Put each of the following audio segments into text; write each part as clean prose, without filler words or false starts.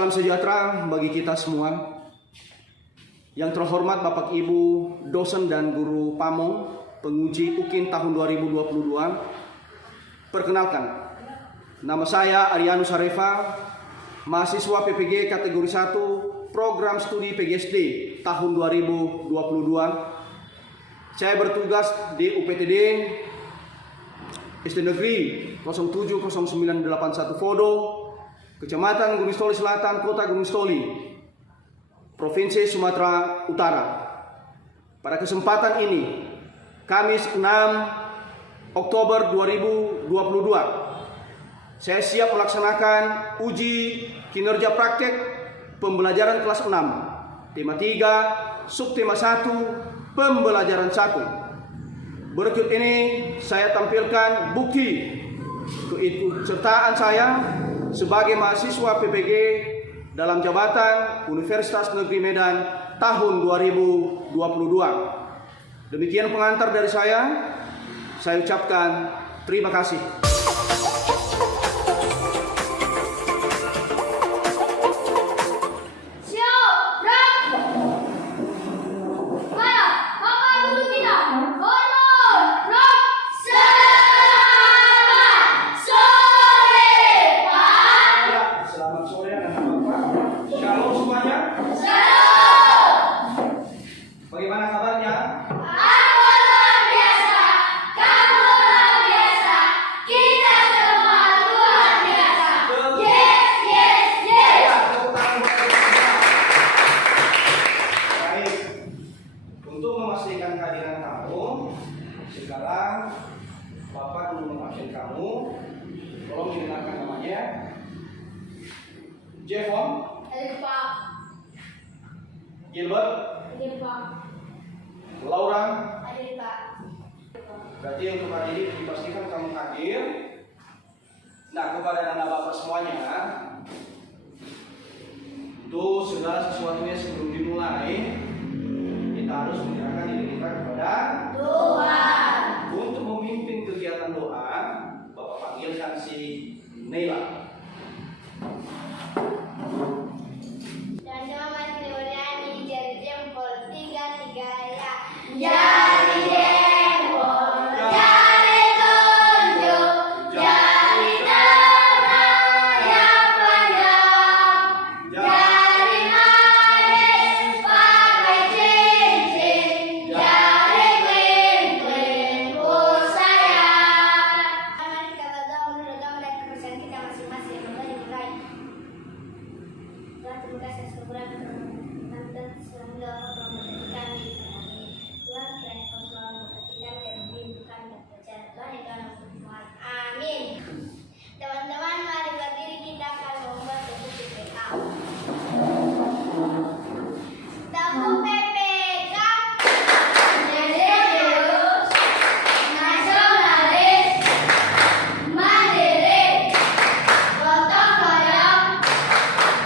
salam sejahtera bagi kita semua. Yang terhormat Bapak Ibu dosen dan guru Pamong, penguji UKIN tahun 2022. Perkenalkan, nama saya Arianus Harefa, mahasiswa PPG kategori 1 program studi PGSD tahun 2022. Saya bertugas di UPTD SD Negeri 070981 Fodo, Kecamatan Gunung Stoli Selatan, Kota Gunung Stoli, Provinsi Sumatera Utara. Pada kesempatan ini, Kamis 6 Oktober 2022, saya siap melaksanakan uji kinerja praktek pembelajaran kelas 6, tema 3, subtema 1, pembelajaran 1. Berikut ini saya tampilkan bukti keikutsertaan saya sebagai mahasiswa PPG dalam jabatan Universitas Negeri Medan tahun 2022. Demikian pengantar dari saya ucapkan terima kasih. Bagaimana kabarnya? Aku luar biasa, kamu luar biasa, kita semua luar biasa. Yes, yes, yes. Baik, untuk memastikan kehadiran kamu, sekarang Bapak dulu mengabsen kamu. Tolong didengarkan namanya. Jevon, Hadir Pak, Gilbert, hadir Pak, Laura. hadir Pak. Berarti untuk hari ini dipastikan kamu hadir. Nah, kepada anak bapak semuanya, untuk segala sesuatunya sebelum dimulai, kita harus menyerahkan diri kita kepada Tuhan. Untuk memimpin kegiatan doa, Bapak panggilkan si Neila. Dan nama bernyanyi jari jempol 3 ya. Jari jempol, jari tunjuk, jari tengah yang panjang, jari manis pakai cincin, jari kelingking ku sayang. Mari kita berdoa menurut dan kepercayaan kita masing-masing yang dimulai. Tuhan, terima kasih atas kekurangan dan sehingga kami. Tuhan, kiranya Kau selalu memperhatikan dan melindungi dan percaya Tuhan yang dalam Tuhan. Amin. Teman-teman, mari berdiri, kita akan membuat buku PPK. Buku PPK religius, nasionalis, mandiri, gotong royong,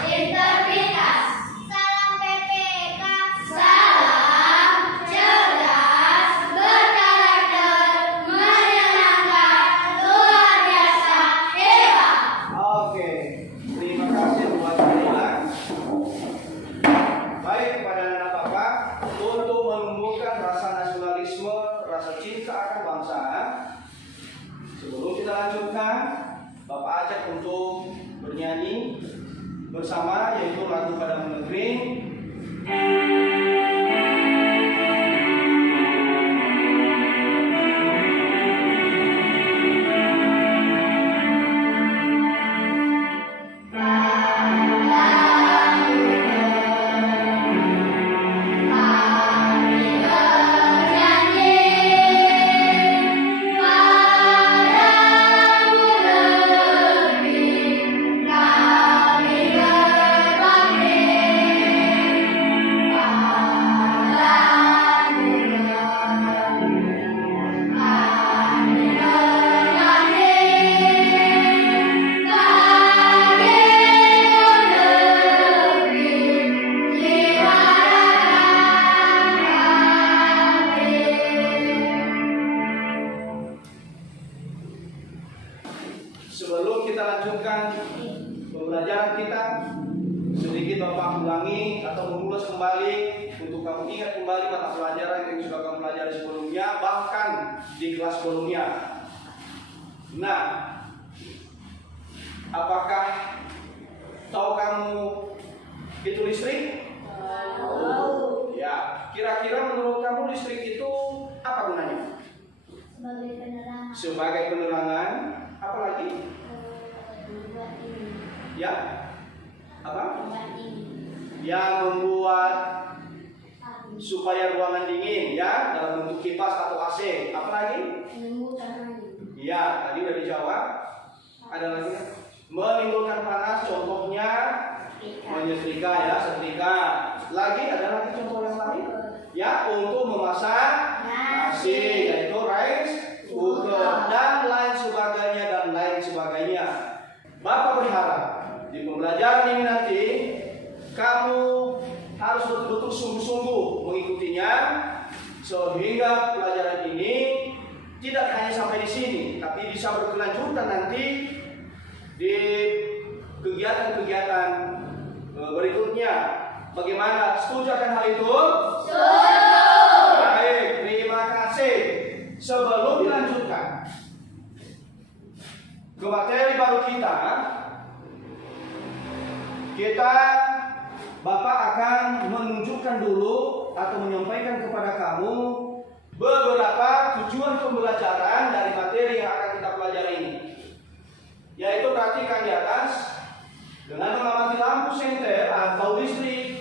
integritas. Salam PPK. Salam cerdas, berkarakter, menyenangkan, luar biasa, hebat. Oke, terima kasih buat Neila. Baik, kepada anak bapak, untuk menumbuhkan rasa nasionalisme, rasa cinta akan bangsa. Sebelum kita lanjutkan, Bapak ajak untuk bernyanyi bersama, yaitu lagu Padamu Negeri. Kami berbakti mengulangi atau mengulas kembali untuk kamu ingat kembali mata pelajaran yang sudah kamu pelajari sebelumnya, bahkan di kelas sebelumnya. Nah, apakah tahu kamu itu listrik? Tahu. Ya, kira-kira menurut kamu listrik itu apa gunanya? Sebagai penerangan. Sebagai penerangan, apa lagi? Membuat ini. Ya, apa? Membuat ini. Yang membuat Api. supaya ruangan dingin, ya, dalam bentuk kipas atau AC. Apa lagi? Menimbulkan angin. Ya, tadi udah dijawab. Ada lagi? Menimbulkan panas, contohnya menyetrika, ya, setrika. Lagi ada lagi contoh yang lain? Ya, untuk memasak nasi, yaitu rice cooker, dan lain sebagainya. Bapak berharap di pembelajaran ini nanti kamu harus betul-betul sungguh-sungguh mengikutinya, sehingga pelajaran ini tidak hanya sampai di sini, tapi bisa berkelanjutan nanti di kegiatan-kegiatan berikutnya. Bagaimana? Setuju akan hal itu? Setuju. Baik, terima kasih. Sebelum dilanjutkan ke materi baru kita Bapak akan menunjukkan dulu atau menyampaikan kepada kamu beberapa tujuan pembelajaran dari materi yang akan kita pelajari ini. Yaitu perhatikan di atas, dengan mengamati lampu senter atau listrik,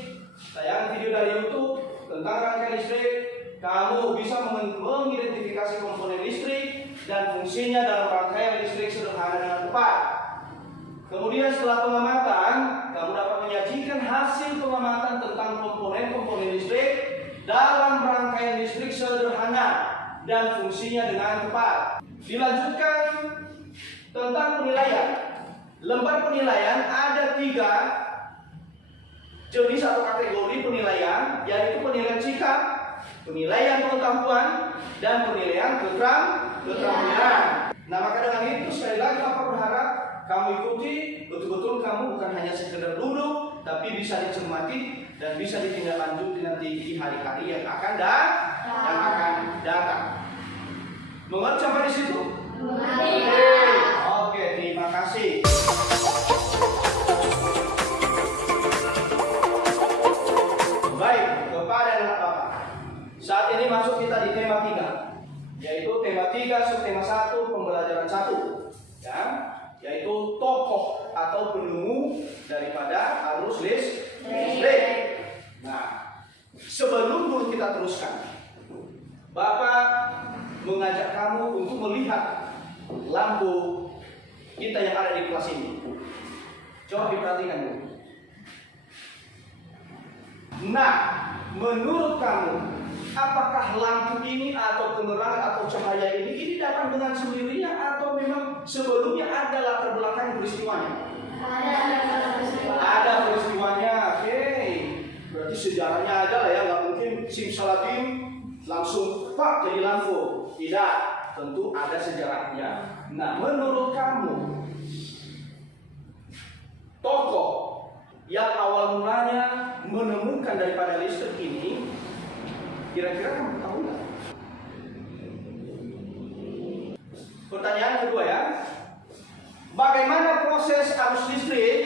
tayangan video dari YouTube tentang rangkaian listrik, kamu bisa mengidentifikasi komponen listrik dan fungsinya dalam rangkaian listrik sederhana dengan tepat. Kemudian setelah pengamatan, kamu dapat menyajikan hasil pengamatan tentang komponen-komponen listrik dalam rangkaian listrik sederhana dan fungsinya dengan tepat. Dilanjutkan tentang penilaian. Lembar penilaian ada 3 jenis atau kategori penilaian, yaitu penilaian sikap, penilaian pengetahuan, dan penilaian keterampilan. Nah, maka dengan itu sekali lagi Bapak berharap kamu ikuti betul-betul, kamu bukan hanya sekedar duduk, tapi bisa dicermati dan bisa ditindaklanjuti nanti di hari-hari yang akan datang. Mengerti sampai di situ? Oke, terima kasih. Baik, kepada anak Bapak. Saat ini masuk kita di tema 3, yaitu tema 3 subtema 1 pembelajaran 1, ya, yaitu tokoh atau penemu daripada arus listrik. Nah, sebelum dulu kita teruskan, Bapak mengajak kamu untuk melihat lampu kita yang ada di kelas ini. Coba diperhatikan dulu. Nah, menurut kamu, apakah lampu ini atau penerangan atau cahaya ini datang dengan sendirinya atau memang sebelumnya ada latar belakang peristiwanya? Ada peristiwanya. Oke. Berarti sejarahnya ada lah ya, nggak mungkin simsalabim langsung pak jadi lampu. Tidak, tentu ada sejarahnya. Nah, menurut kamu, tokoh yang awal mulanya menemukan daripada listrik ini, kira-kira kamu tahu nggak? Pertanyaan kedua ya, bagaimana proses arus listrik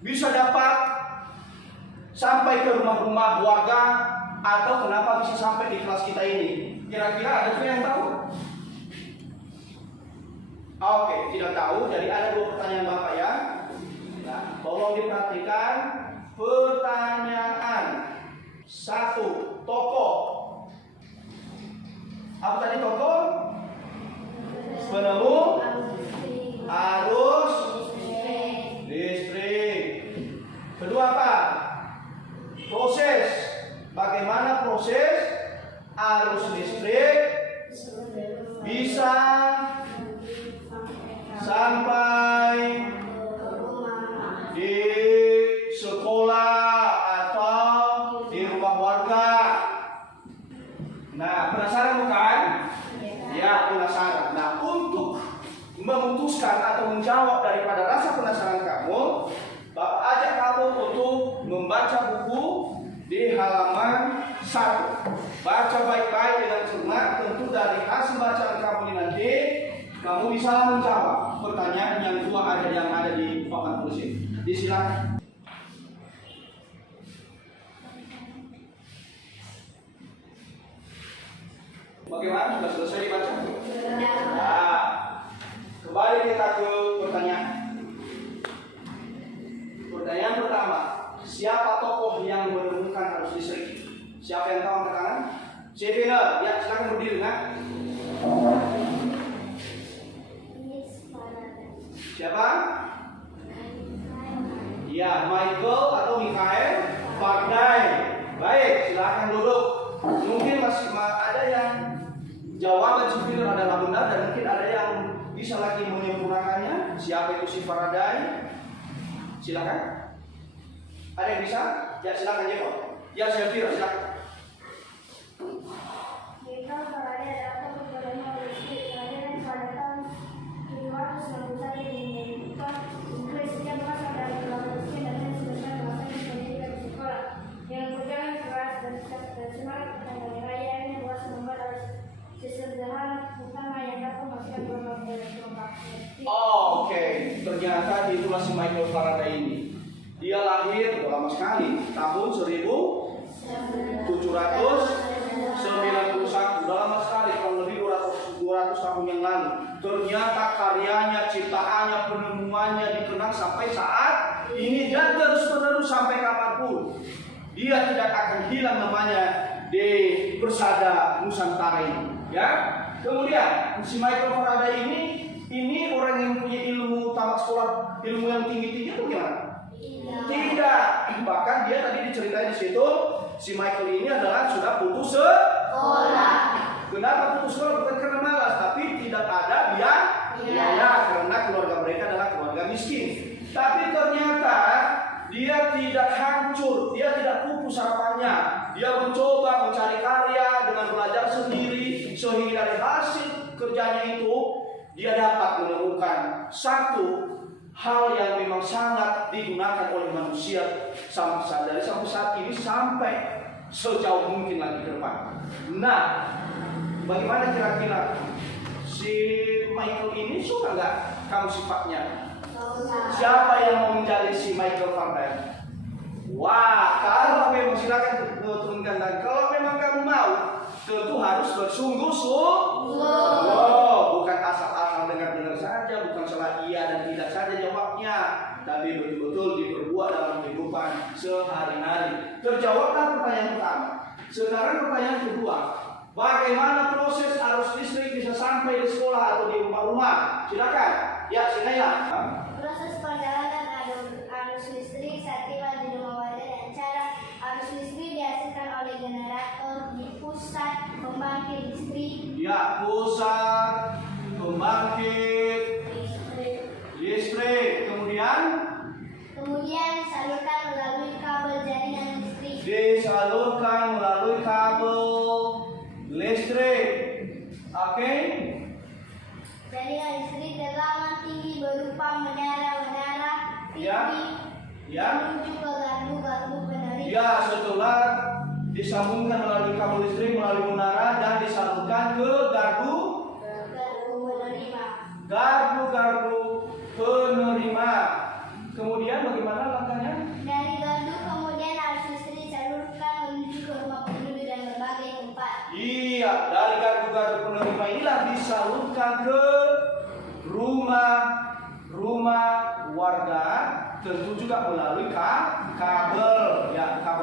bisa dapat sampai ke rumah-rumah warga, atau kenapa bisa sampai di kelas kita ini? Kira-kira ada juga yang tahu? Oke, tidak tahu. Jadi ada 2 pertanyaan Bapak ya. Nah, tolong diperhatikan pertanyaan 1. Tokoh. Apa tadi tokoh? Penemu arus listrik. Kedua apa? Proses. Bagaimana proses arus listrik bisa sampai di sekolah atau di rumah warga. Nah, penasaran bukan? Ya, penasaran. Nah, untuk memutuskan atau menjawab daripada rasa penasaran kamu, Bapak ajak kamu untuk membaca buku di halaman 1. Baca baik-baik dengan cermat. Tentu dari hasil bacaan kamu ini nanti kamu bisa menjawab pertanyaan yang ada di papan tulis ini. Disilakan. Bagaimana? Sudah selesai dibaca? Nah, kembali kita ke pertanyaan. Pertanyaan pertama, siapa tokoh yang menemukan arus listrik? Siapa yang tahu angkat tangan? Siviner, ya silakan berdiri nak. Siapa? Ya, Michael atau Michael Faraday. Baik, silakan duduk. Mungkin masih ada yang jawaban Siviner adalah benar dan mungkin ada yang bisa lagi menyempurnakannya. Siapa itu si Faraday? Silakan. Ada yang bisa? Ya silakan jawab. Ya Siviner silakan. Michael Faraday adalah tokoh bernama listrik kelahiran pada tahun 1591 di Inggris. Dia berasal dari keluarga miskin dan hanya selesai melakukan pendidikan di sekolah. Yang berjalan keras dan semangat dari rakyatnya berhasil membuat sistem sederhana utama yang dapat memastikan berbagai kelompok. Oke. Ternyata itulah si Michael Faraday ini. Dia lahir lama sekali tahun 1791, sudah lama sekali, kurang lebih 200 tahun yang lalu. Ternyata karyanya, ciptaannya, penemuannya dikenang sampai saat ini dan terus-menerus sampai kapanpun. Dia tidak akan hilang namanya di persada Nusantara ini. Ya. Kemudian si Michael Faraday ini orang yang punya ilmu tamat sekolah, ilmu yang tinggi-tinggi itu gimana? Tidak. Bahkan dia tadi diceritain di situ, si Michael ini adalah sudah putus sekolah. Kenapa putus sekolah? Bukan karena malas, tapi tidak ada biaya karena keluarga mereka adalah keluarga miskin. Tapi ternyata dia tidak hancur, dia tidak pupus harapannya. Dia mencoba mencari karya dengan belajar sendiri, sehingga dari hasil kerjanya itu dia dapat menemukan satu hal yang memang sangat digunakan oleh manusia dari sampai saat ini sampai sejauh mungkin lagi ke depan. Nah, bagaimana kira-kira si Michael ini suka nggak kamu sifatnya? Siapa yang mau menjadi si Michael Faraday? Wah, kalau memang silakan turunkan dan kalau memang kamu mau, tentu harus bersungguh-sungguh. Oh, bukan asal-asal dengar-dengar saja, bukan salah iya dan tidak saja jawabnya, tapi betul-betul diperbuat dalam kehidupan sehari-hari. Terjawablah pertanyaan pertama. Sekarang pertanyaan kedua, bagaimana proses arus listrik bisa sampai di sekolah atau di rumah-rumah? Silakan. Ya, Sinaya. Proses perjalanan arus listrik saat tiba di rumah warga dan cara arus listrik dihasilkan oleh generator di pusat pembangkit listrik. Ya, pusat pembangkit listrik. Kemudian Salurkan melalui kabel jaringan listrik. disalurkan melalui kabel listrik. Oke? Jaringan listrik teramat tinggi berupa menara-menara tinggi menuju ke gardu-gardu penerima. Ya, setelah disambungkan melalui kabel listrik melalui menara dan disalurkan ke gardu penerima. Kemudian bagaimana langkahnya? Dari gardu kemudian arus listrik disalurkan menuju ke rumah penduduk dan berbagai tempat. Iya, dari gardu-gardu penerima inilah disalurkan ke rumah warga, tentu juga melalui kabel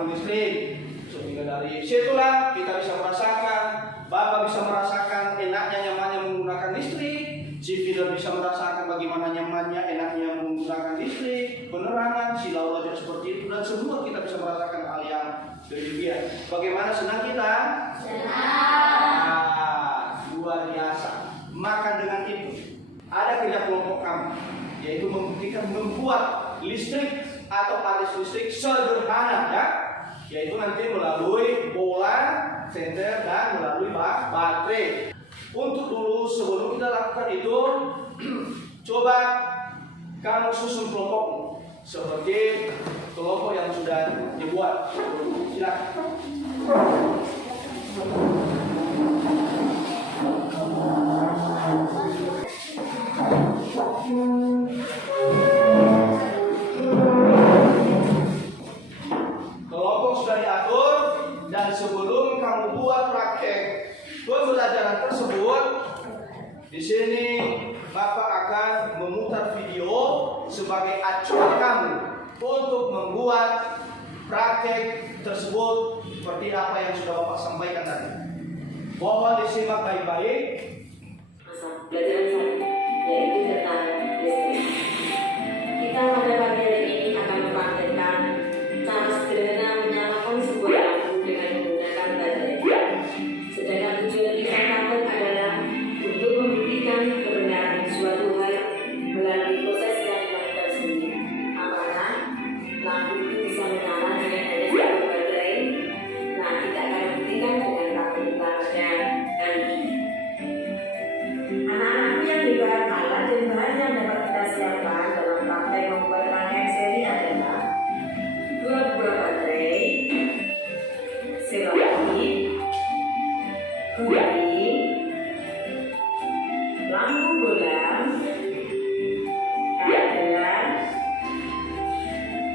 listrik. Sehingga dari situlah kita bisa merasakan, Bapak bisa merasakan enaknya nyamannya menggunakan listrik, si Fidel bisa merasakan bagaimana nyamannya enaknya menggunakan listrik, penerangan, silau lojak seperti itu, dan semua kita bisa merasakan hal yang demikian. Bagaimana senang kita? Senang. Luar biasa. Maka dengan itu ada kerja kelompok kami, yaitu membuktikan membuat listrik atau arus listrik sederhana, ya, yaitu nanti melalui bola, senter dan melalui baterai. Untuk dulu sebelum kita lakukan itu, coba kamu susun kelompokmu seperti kelompok yang sudah dibuat. Silakan. Kelompok sudah diatur dan sebelum kamu buat praktek pembelajaran tersebut, di sini Bapak akan memutar video sebagai acuan kamu untuk membuat praktek tersebut seperti apa yang sudah Bapak sampaikan tadi. Mohon disimak baik-baik. Pelajaran 1 yaitu tentang listrik. Kita pada pagi hari ini akan mempraktekkan cara sederhana menyalakan sebuah lampu dengan menggunakan baterai. Sedangkan tujuan disangkakan adalah untuk membuktikan kebenaran suatu hal melalui proses yang dilakukan sendiri. Apakah lampu itu bisa menyala dengan hanya satu baterai? Nah, kita akan buktikan dengan praktek kita pada kali ini. Anak-anakku yang hebat, alat dan bahan yang dapat kita siapkan dalam praktek membuat rangkaian seri adalah 2 buah baterai, selotip, guli, lampu bola,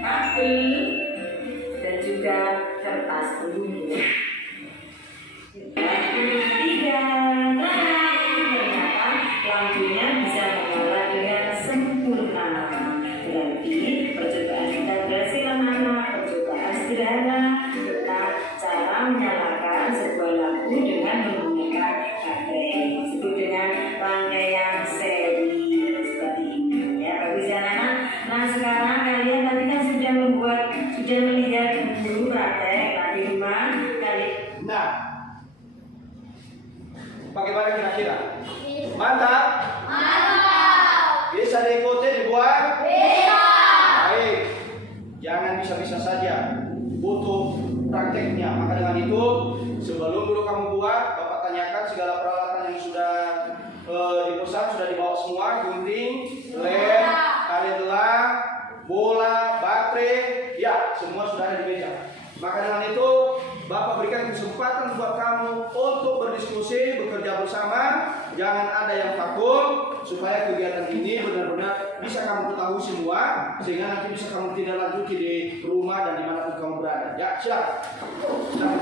kabel, dan juga kertas pembungkus. Lampunya bisa menyala dengan sempurna. Berarti percobaan kita berhasil anak-anak. Percobaan sederhana tentang cara menyalakan sebuah lampu dengan menggunakan baterai. Disebut dengan rangkaian seri seperti ini. Ya, bagus ya anak-anak. Nah, sekarang kalian tadi kan sudah melihat guru praktek. Nah, di rumah kalian. Nah, bagaimana kira-kira? Mantap? Bisa diikuti dibuat? Bisa. Baik. Jangan bisa-bisa saja. Butuh prakteknya. Maka dengan itu, sebelum dulu kamu buat, Bapak tanyakan segala peralatan yang sudah dipesan, sudah dibawa semua, gunting, lem, tali telah, bola, baterai, ya semua sudah ada di meja. Maka dengan itu, Bapak berikan kesempatan buat kamu untuk berdiskusi, bekerja bersama. Jangan ada yang takut, supaya kegiatan ini benar-benar bisa kamu ketahui semua, sehingga nanti bisa kamu tindak lanjuti di rumah dan dimanapun kamu berada. Ya, silakan. Silakan.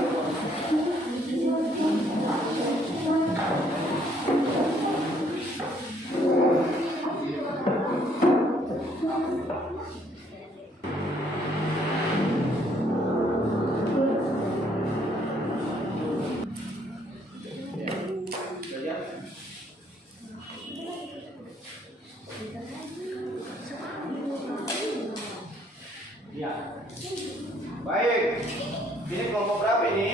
Ya. Baik. Ini kelompok berapa ini?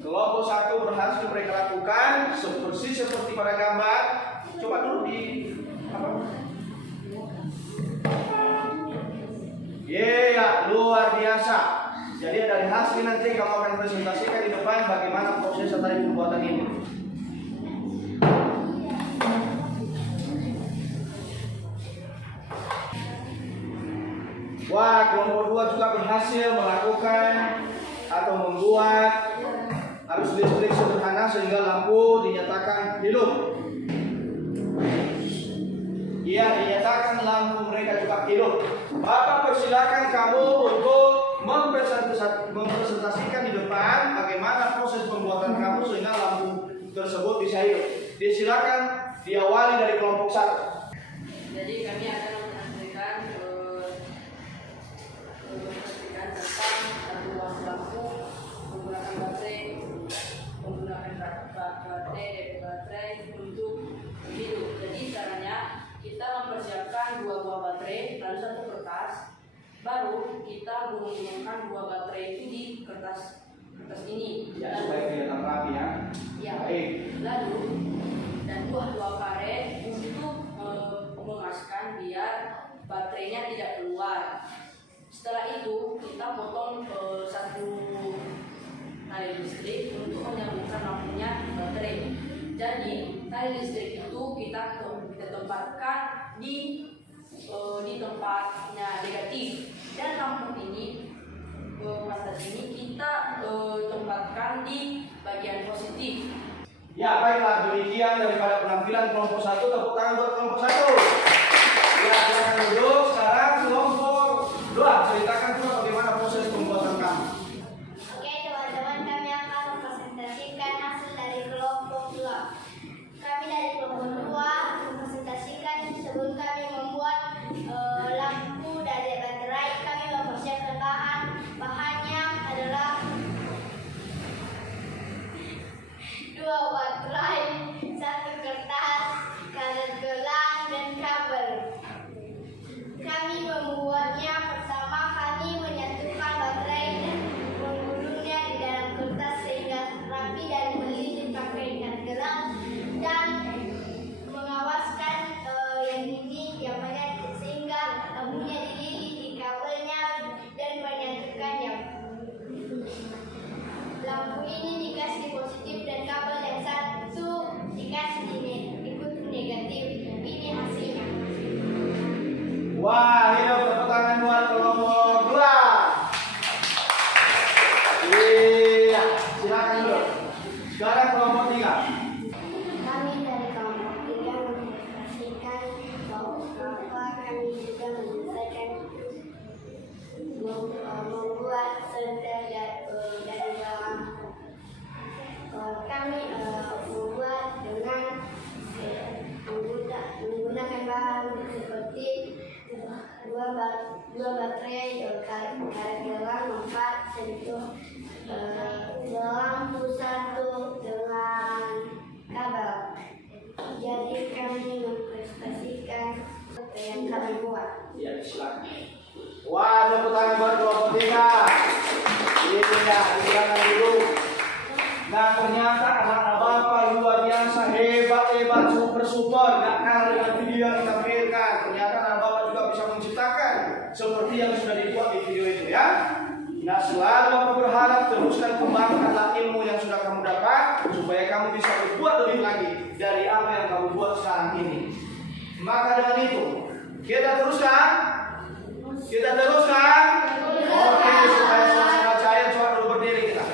Kelompok 1 berhasil mereka lakukan seperti pada gambar. Coba dulu di apa? Ya, luar biasa. Jadi dari hasil nanti kamu akan presentasikan di depan bagaimana proses tadi pembuatan ini. Wah, kelompok 2 juga berhasil melakukan atau membuat arus listrik sederhana sehingga lampu dinyatakan hidup. Iya, dinyatakan lampu mereka juga hidup. Bapak persilakan kamu untuk mempresentasikan di depan bagaimana proses pembuatan kamu sehingga lampu tersebut bisa hidup. Disilakan diawali dari kelompok 1. Jadi kami akan menyampaikan tentang satu lampu menggunakan baterai untuk hidup. Jadi caranya kita mempersiapkan 2 buah baterai lalu 1 kertas, baru kita menggunakan 2 baterai itu di kertas ini. Ya, supaya kelihatan rapi ya. Ya. Baik. Lalu dan buah 2 karet untuk mengaskan biar baterainya tidak keluar. Setelah itu kita potong 1 tali listrik untuk menyambungkan lampunya baterai. Jadi tali listrik itu kita tempatkan di tempatnya negatif, dan lampu ini bagian positif. Ya, baiklah, demikian daripada penampilan kelompok 1. Tepuk tangan buat kelompok 1. Ya, silakan duduk. Sekarang kelompok 2, ceritakan juga bagaimana proses pembuatan kamu. Oke teman-teman, kami akan mempresentasikan hasil dari kelompok 2. Kami dari kelompok 2 mempresentasikan sebelum kami membuat lampu dari baterai, kami mempersiapkan bahannya adalah 2 baterai, 1 kertas, karet gelang, dan kabel. Kami membuatnya pertama, kami menyatukan baterai dan menggulungnya di dalam kertas sehingga rapi dan melilit pakai ikat gelang, dan mengawaskan yang ini sehingga lampunya dililit di kabelnya dan menyatukannya. Lampu ini dikasih positif dan kabel yang satu dikasih ikut negatif. Ini hasilnya. Wah, hidup tepuk tangan buat kelompok 2. Iya, silakan dulu. Sekarang kelompok 3. Kami dari kelompok 3 mempresentasikan bahwa kami juga menyelesaikan membuat senter dari dalam. Kami membuat dengan menggunakan bahan seperti 2 baterai, karet gelang 4, sentuh lampu 1 dengan kabel. Jadi kami mempresentasikan yang kami buat. Ya, silakan. Wah, tepuk tangan buat kelompok 3. Iya, silakan dulu. Nah, ternyata anak-anak Bapak luar biasa, hebat, super. Nggak kalah dengan video yang ditampilkan. Ternyata anak Bapak juga bisa menciptakan seperti yang sudah dibuat di video itu ya. Nah, selalu Bapak berharap teruskan kembangkanlah ilmu yang sudah kamu dapat supaya kamu bisa berbuat lebih lagi dari apa yang kamu buat sekarang ini. Maka dengan itu, kita teruskan. Oke, supaya suasana cair, coba dulu berdiri kita.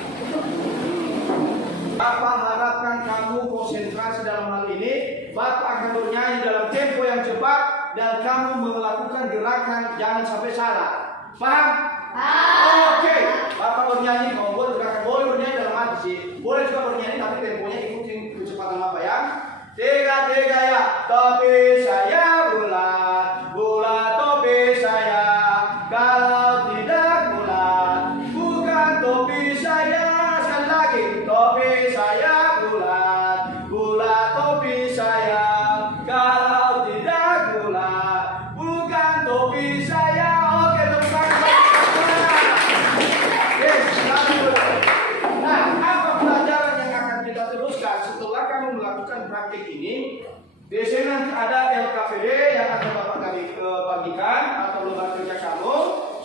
Bapak harapkan kamu konsentrasi dalam hal ini. Bapak akan bernyanyi dalam tempo yang cepat dan kamu melakukan gerakan jangan sampai salah. Paham? Oke. Bapak bernyanyi, kamu boleh gerakan, boleh bernyanyi dalam hati sih. Boleh juga bernyanyi tapi temponya ikutin kecepatan Bapak ya. 3 ya. Topi saya bulat topi saya. Kalau tidak bulat, bukan topi saya. Sekali lagi, topi saya bulat topi saya. Kalau tidak bulat, bukan topi saya. Oke, tepuk tangan. Yes, nah, apa pelajaran yang akan kita teruskan setelah kamu melakukan praktik ini? Di sini nanti ada LKPD yang akan Bapak bagikan atau lembar kerja kamu,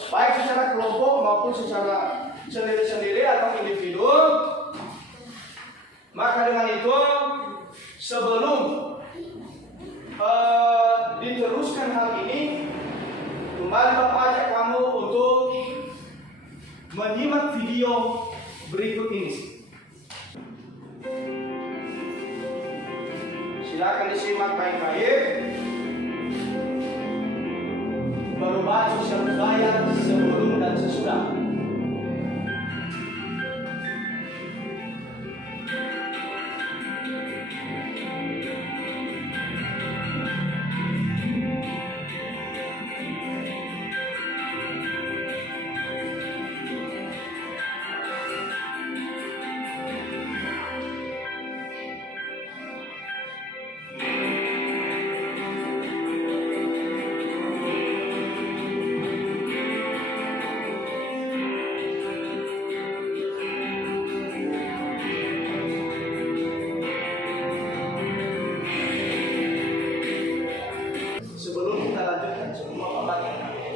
baik secara kelompok maupun secara sendiri-sendiri atau individu. Maka dengan itu, sebelum diteruskan hal ini, kembali Bapak ajak kamu untuk menyimak video berikut ini. Silakan disimak baik-baik. Perubahan sosial budaya sebelum dan sesudah.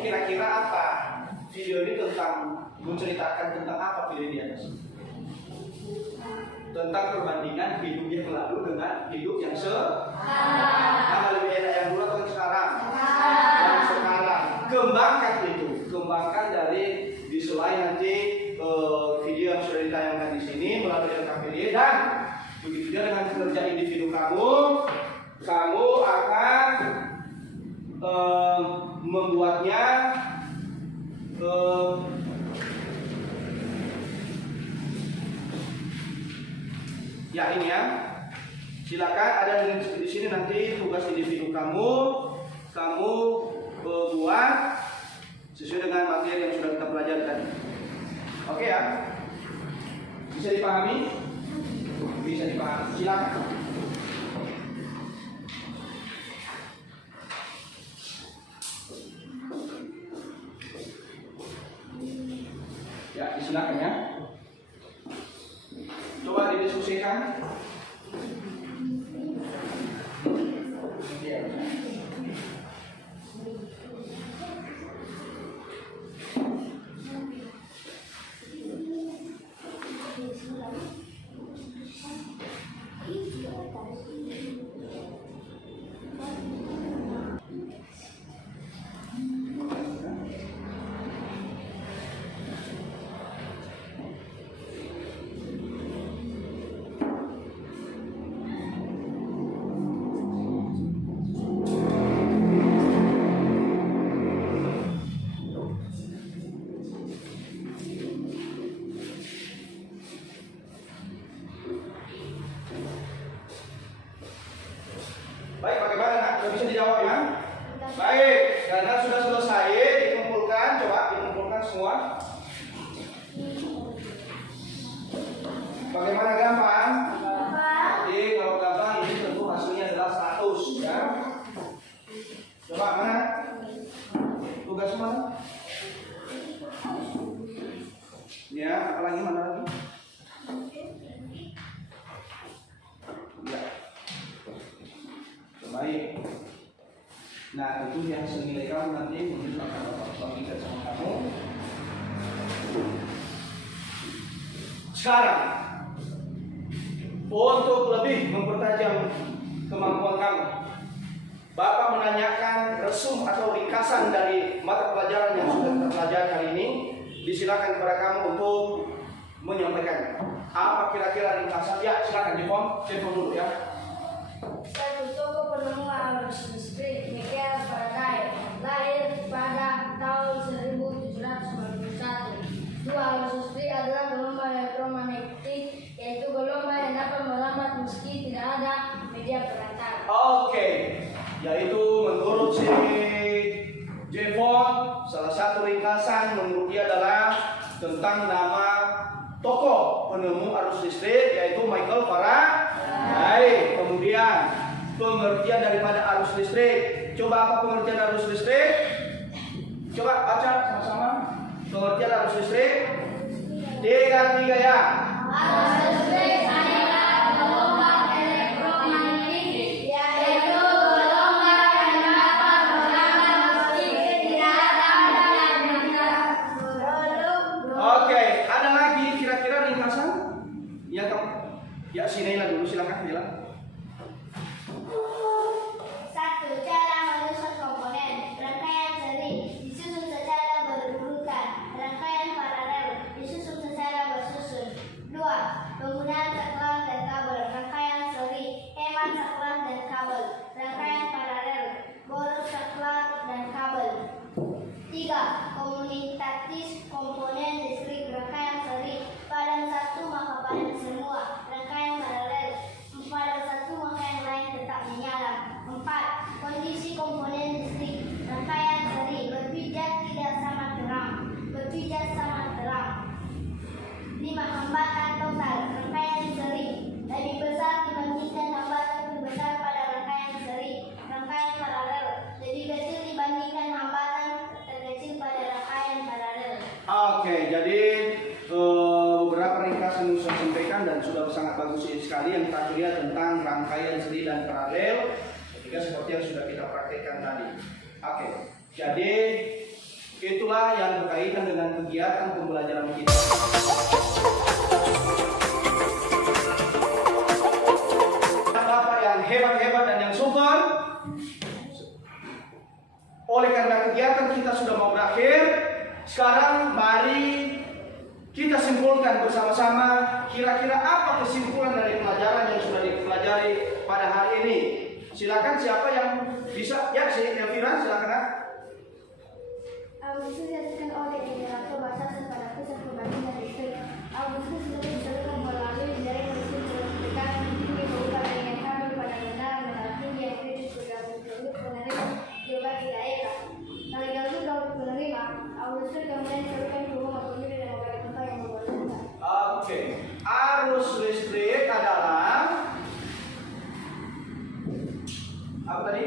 Kira-kira apa video ini menceritakan tentang apa video di atas? Tentang perbandingan hidup yang lalu dengan hidup yang sekarang. Mana lebih enak yang dulu atau yang sekarang? Yang sekarang. Kembangkan itu, kembangkan dari di selain nanti video yang sudah ditayangkan di sini melalui LKPD Sesuai dengan kinerja individu kamu, kamu akan membuatnya ya ini ya. Silakan ada di sini nanti tugas individu kamu buat sesuai dengan materi yang sudah kita pelajari tadi. Oke ya? Bisa dipahami? Bisa dipahami. Silakan. Ya, disilakan ya. Coba didiskusikan. Ya. Baik, bagaimana nak? Sudah bisa dijawab ya? Baik, karena sudah selesai dikumpulkan, coba dikumpulkan semua. Bagaimana gampang? Jadi kalau gampang ini tentu hasilnya adalah 100 ya. Coba mana? Tugas mana? Ya, apalagi mana lagi? Ya. Baik. Nah, itu yang hasil nilai kamu nanti mungkin akan Bapak bagikan sama kamu. Sekarang, untuk lebih mempertajam kemampuan kamu, Bapak menanyakan resum atau ringkasan dari mata pelajaran yang sudah kita pelajari hari ini. Disilakan kepada kamu untuk menyampaikan. Apa kira-kira ringkasan? Ya, silakan telepon dulu ya. Satu tokoh penemuan arus listrik Michael Faraday lahir pada tahun 1791. Dua, arus listrik adalah gelombang elektromagnetik, yaitu gelombang yang dapat melambat meski tidak ada media perantara. Oke, yaitu menurut si Jevon, salah satu ringkasan menurut dia adalah tentang nama tokoh penemu arus listrik yaitu Michael Faraday. Kemudian pengertian daripada arus listrik. Coba apa pengertian arus listrik? Coba baca sama-sama. Pengertian arus listrik. 3 ya. Arus listrik adalah gelombang elektromagnetik, yaitu gelombang yang dapat melambat meski tidak ada media perantara. Oke, ada lagi kira-kira ringkasan? Ya kamu. Ya si Naila dulu silakan bilang. Satu, cara menyusun komponen. Rangkaian seri disusun secara berurutan. Rangkaian paralel disusun secara bersusun. Dua, penggunaan saklar dan kabel. Rangkaian seri hemat saklar dan kabel. Rangkaian paralel boros saklar dan kabel. Tiga, komunitatis komponen listrik. Rangkaian seri padam satu maka padam semua. Rangkaian paralel padam satu maka yang lain tetap menyala. Empat, kondisi komponen listrik. Rangkaian seri berpijak tidak sama terang. Berpijak sama terang. Lima, hambatan total. Rangkaian seri lebih besar dibandingkan hambatan terbesar pada rangkaian seri. Rangkaian paralel lebih kecil dibandingkan hambatan terkecil pada rangkaian paralel. Oke, jadi beberapa ringkasan yang saya sampaikan dan sudah sangat bagus sekali yang kita lihat tentang rangkaian seri dan paralel. Ketika seperti yang sudah kita praktekkan tadi. Oke, jadi itulah yang berkaitan dengan kegiatan pembelajaran kita. Bapak yang hebat-hebat dan yang super. Oleh karena kegiatan kita sudah mau berakhir, sekarang mari kita simpulkan bersama-sama kira-kira apa kesimpulan dari pelajaran yang sudah dari pada hari ini. Silakan siapa yang bisa? Ya, si Elvira, silakan. Nak. Agustus dihasilkan oleh generator basal pada pusat pembangkit dan listrik. Agustus sudah disalurkan melalui jaring listrik tekanan tinggi berupa jaringan kabel pada menara tinggi yang kritis bergabung untuk penerima di berbagai daerah. Nalika untuk penerima, Agustus kemudian disalurkan ke rumah pemilik dan beberapa tempat yang membutuhkan. Oke, arus listrik adalah apa tadi?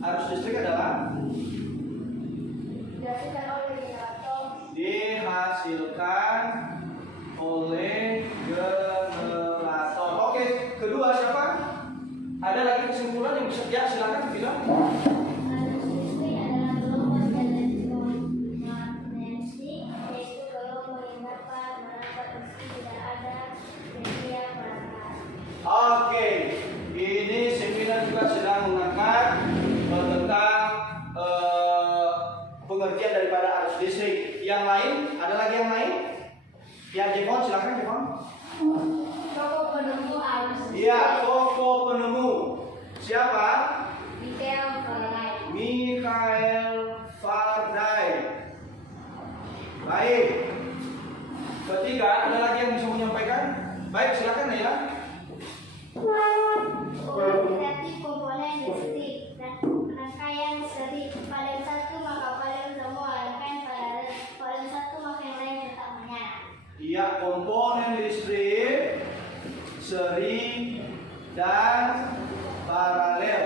Arus listrik adalah dihasilkan oleh generator. Oke, kedua siapa? Ada lagi kesimpulan yang bisa? Ya, silakan bilang. Arus listrik adalah gelombang elektromagnetik, yaitu gelombang yang dapat merambat meski tidak ada media perangkat. Oke, ini seminar juga sedang mengangkat tentang pengertian daripada arus listrik. Yang lain, ada lagi yang lain? Ya, Jepon, silakan Jepon. Tokoh penemu arus listrik. Iya, tokoh penemu. Siapa? Michael Faraday. Michael Faraday. Baik. Ketiga, ada lagi yang bisa menyampaikan? Baik, silakan ya. Berarti komponen listrik dan rangkaian seri. Pada satu maka pada semua rangkaian pada satu maka yang lain tetap menyala. Iya, komponen listrik, seri, dan paralel.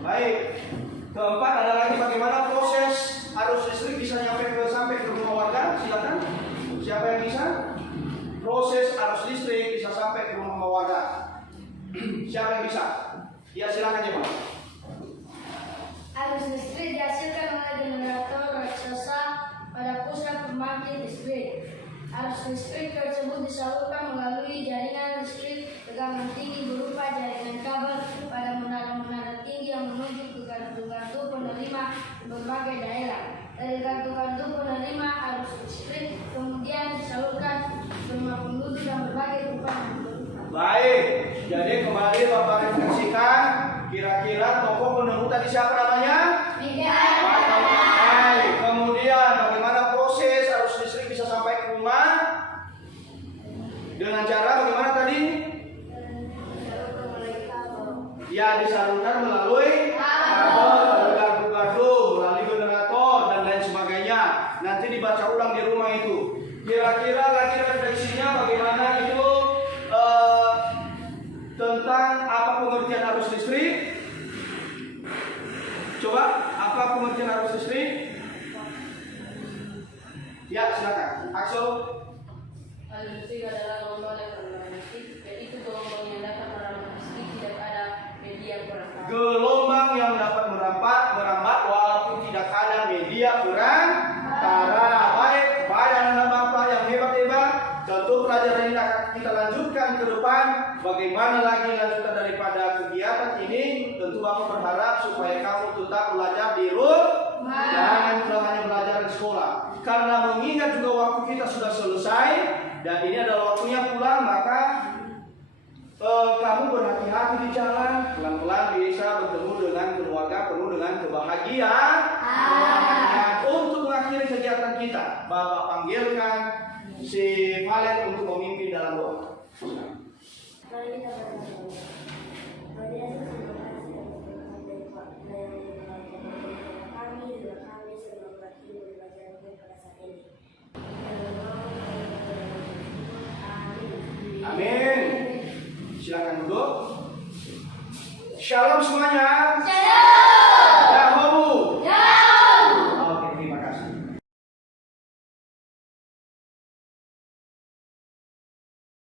Baik. Keempat, ada lagi bagaimana proses arus listrik bisa sampai ke rumah warga? Silakan. Siapa yang bisa? Proses arus listrik bisa sampai ke rumah warga. Siapa yang bisa? Ya, silakan ya, Pak. Arus listrik dihasilkan oleh generator raksasa pada pusat pembangkit listrik. Arus listrik tersebut disalurkan melalui jaringan listrik tegangan tinggi berupa jaringan kabel pada menara-menara tinggi yang menuju ke gardu-gardu penerima di berbagai daerah. Dari gardu-gardu penerima arus listrik kemudian disalurkan ke rumah penduduk dan berbagai tempat yang membutuhkan. Baik, jadi kembali Bapak refleksikan, kira-kira tokoh penemu tadi siapa namanya? Baik, kemudian bagaimana proses arus listrik bisa sampai ke rumah? Dengan cara bagaimana tadi? Ya, disalurkan melalui kabel, gardu-gardu, melalui generator dan lain sebagainya. Nanti dibaca ulang di rumah itu. Kira-kira lagi refleksinya bagaimana itu tentang apa pengertian arus listrik? Coba, apa pengertian arus listrik? Ya, silakan. Axel. Arus listrik adalah gelombang elektromagnetik, yaitu gelombang yang dapat merambat meski tidak ada media perangkat. Gelombang yang dapat merambat walaupun tidak ada media perantara. Baik, kepada anak bapak yang hebat-hebat, tentu pelajaran ini akan kita lanjutkan ke depan. Bagaimana lagi lanjutan daripada kegiatan ini? Tentu bapak berharap supaya kamu tetap belajar di rumah, jangan hanya belajar di sekolah. Karena mengingat juga waktu kita sudah selesai dan ini adalah waktunya pulang, maka kamu berhati-hati di jalan, pelan-pelan bisa bertemu dengan keluarga penuh dengan kebahagiaan. Untuk mengakhiri kegiatan kita, Bapak panggilkan si Valen untuk memimpin dalam doa. Mari kita berdoa. Kami sedang berakhir belajar pada saat ini. Amin. Silakan duduk. Shalom semuanya.